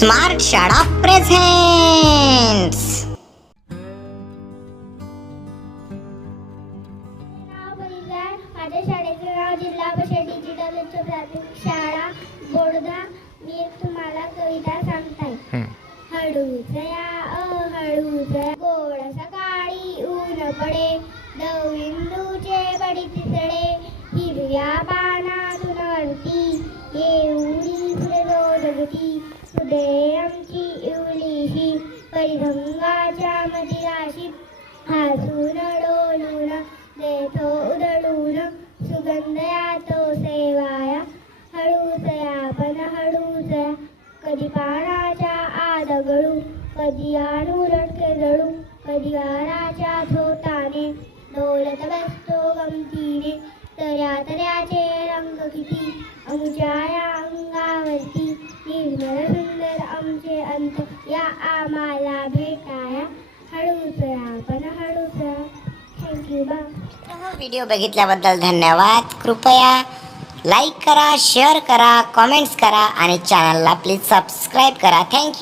Smart शाळा presents. माझ्या शाळेचे नाव जिल्हा परिषद डिजिटल उच्च प्राथमिक शाळा बोडगा. मी तुम्हाला कविता सांगताय. हळूच या गोड सकाळी ऊन पडे, दविंदूचे बडी तितडे, हिरव्या पानातून वरती येऊनी फुलरोदगती, हृदय आमची इवलीशी परिभंगाच्या मदिराशी, हसून डोलून देतो उधळून सुगंध यातो सेवाया. हळूचया पण हळूचया, कधी पानाच्या आदगळू, कधी आणू रटके जळू, कधी वाराच्या झोताने डोलत बसतो गमतीने. तऱ्या तऱ्याचे रंग किती आमच्या या अंगावरती, निर्मळ सुंदर आमचे अंत या आम्हाला भेटाया. हळूचया पण हळूचया. थँक्यू बा. व्हिडिओ बघितल्याबद्दल धन्यवाद. कृपया लाईक करा, शेअर करा, कमेंट्स करा आणि चॅनलला प्लीज सबस्क्राईब करा. थँक्यू.